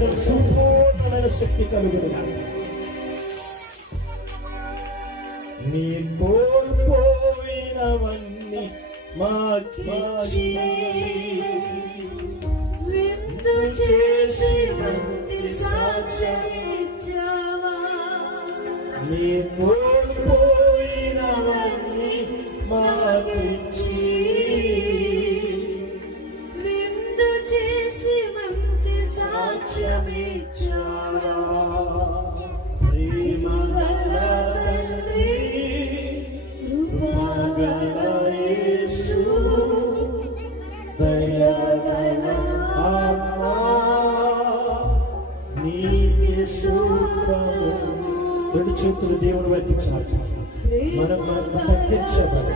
దేవుడు సంపూర్ణమైన శక్తి కలుగుతుంది నీ కోల్పోయినవన్నీ మాకి విందు చేసి మంచి సాక్ష్యం ఇచ్చావా నీ రెండు చేతులు దేవుని వైపు చాలు మనం మనం తగ్గించబడాలి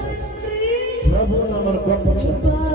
ప్రభువును మనం గొప్ప చెప్పాలి